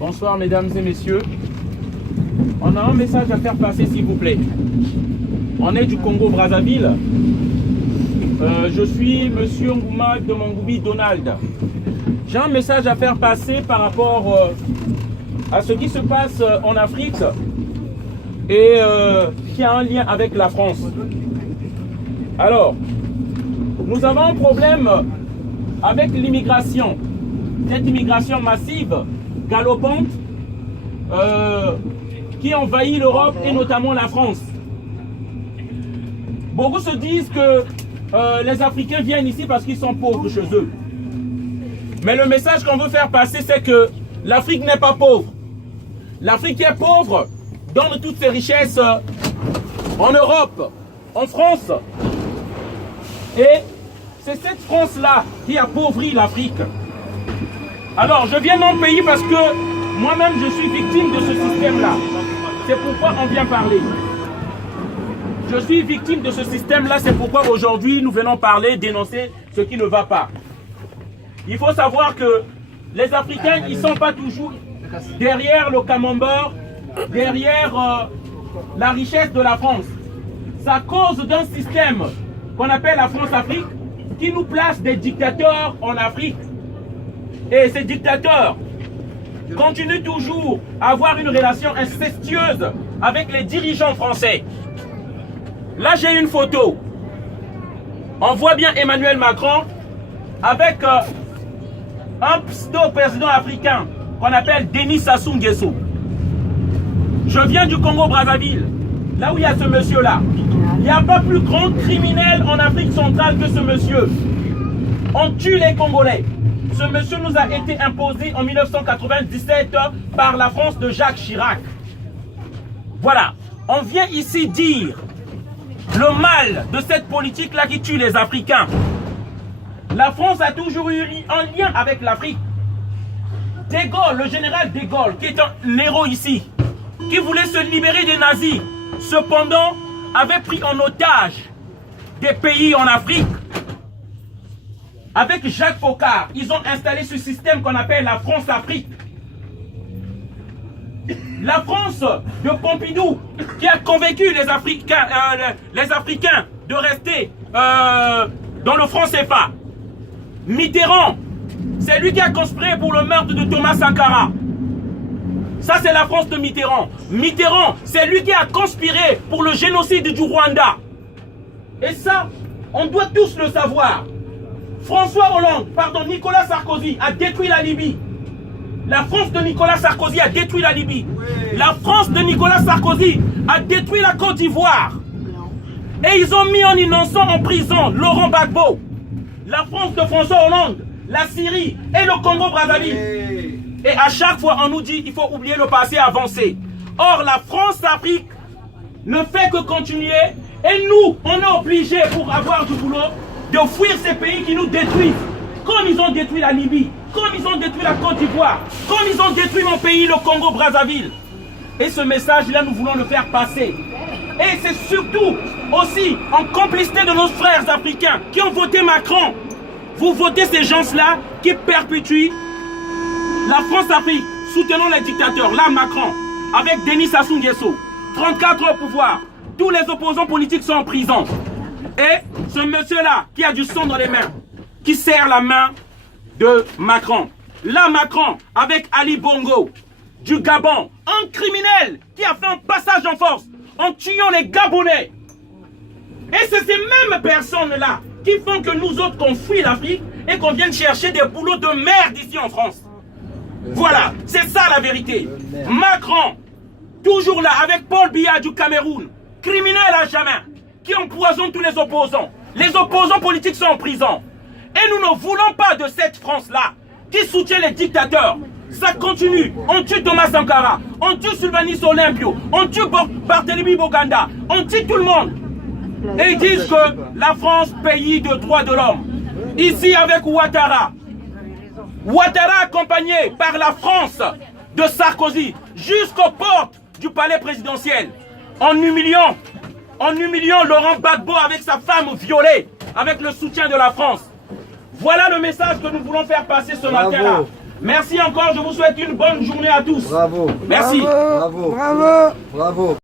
Bonsoir mesdames et messieurs. On a un message à faire passer s'il vous plaît. On est du Congo-Brazzaville. Je suis monsieur Ngouma de Mangoubi Donald. J'ai un message à faire passer par rapport à ce qui se passe en Afrique et qui a un lien avec la France. Alors, nous avons un problème avec l'immigration. Cette immigration massive, galopante, qui envahit l'Europe et notamment la France. Beaucoup se disent que les Africains viennent ici parce qu'ils sont pauvres chez eux. Mais le message qu'on veut faire passer, c'est que l'Afrique n'est pas pauvre. L'Afrique est pauvre, donne toutes ses richesses en Europe, en France. Et c'est cette France-là qui appauvrit l'Afrique. Alors, je viens de mon pays parce que moi-même, je suis victime de ce système-là. C'est pourquoi on vient parler. Je suis victime de ce système-là, c'est pourquoi aujourd'hui, nous venons parler, dénoncer ce qui ne va pas. Il faut savoir que les Africains, ils ne sont pas toujours derrière le camembert, derrière la richesse de la France. C'est à cause d'un système qu'on appelle la France-Afrique qui nous place des dictateurs en Afrique. Et ces dictateurs continuent toujours à avoir une relation incestueuse avec les dirigeants français. Là, j'ai une photo. On voit bien Emmanuel Macron avec un pseudo-président africain qu'on appelle Denis Sassou Nguesso. Je viens du Congo-Brazzaville, là où il y a ce monsieur-là. Il n'y a pas plus grand criminel en Afrique centrale que ce monsieur. On tue les Congolais. Ce monsieur nous a été imposé en 1997 par la France de Jacques Chirac. Voilà, on vient ici dire le mal de cette politique-là qui tue les Africains. La France a toujours eu un lien avec l'Afrique. De Gaulle, le général de Gaulle, qui est un héros ici, qui voulait se libérer des nazis, cependant avait pris en otage des pays en Afrique. Avec Jacques Foccart, ils ont installé ce système qu'on appelle la France-Afrique. La France de Pompidou, qui a convaincu les Africains de rester dans le franc CFA. Mitterrand, c'est lui qui a conspiré pour le meurtre de Thomas Sankara. Ça, c'est la France de Mitterrand. Mitterrand, c'est lui qui a conspiré pour le génocide du Rwanda. Et ça, on doit tous le savoir. Nicolas Sarkozy a détruit la Libye. La France de Nicolas Sarkozy a détruit la Libye. Oui. La France de Nicolas Sarkozy a détruit la Côte d'Ivoire. Et ils ont mis un innocent en prison, Laurent Gbagbo. La France de François Hollande, la Syrie et le Congo-Brazzaville. Oui. Et à chaque fois, on nous dit qu'il faut oublier le passé, avancer. Or, la France-Afrique ne fait que continuer. Et nous, on est obligés, pour avoir du boulot, de fuir ces pays qui nous détruisent. Comme ils ont détruit la Libye, comme ils ont détruit la Côte d'Ivoire, comme ils ont détruit mon pays, le Congo-Brazzaville. Et ce message-là, nous voulons le faire passer. Et c'est surtout aussi en complicité de nos frères africains qui ont voté Macron. Vous votez ces gens-là qui perpétuent la France-Afrique, soutenant les dictateurs. Là, Macron, avec Denis Sassou Nguesso, 34 ans au pouvoir. Tous les opposants politiques sont en prison. Et ce monsieur-là, qui a du sang dans les mains, qui serre la main de Macron. Là, Macron, avec Ali Bongo, du Gabon, un criminel qui a fait un passage en force en tuant les Gabonais. Et c'est ces mêmes personnes-là qui font que nous autres, qu'on fuit l'Afrique et qu'on vienne chercher des boulots de merde ici en France. Voilà, c'est ça la vérité. Macron, toujours là, avec Paul Biya du Cameroun, criminel à jamais, qui empoisonne tous les opposants. Les opposants politiques sont en prison. Et nous ne voulons pas de cette France-là qui soutient les dictateurs. Ça continue. On tue Thomas Sankara, on tue Sylvanus Olympio, on tue Barthélemy Boganda, on tue tout le monde. Et ils disent que la France, pays de droits de l'homme. Ici avec Ouattara. Ouattara accompagné par la France de Sarkozy jusqu'aux portes du palais présidentiel. En humiliant Laurent Gbagbo avec sa femme violée, avec le soutien de la France. Voilà le message que nous voulons faire passer ce matin-là. Merci encore, je vous souhaite une bonne journée à tous. Bravo. Merci. Bravo. Bravo. Bravo.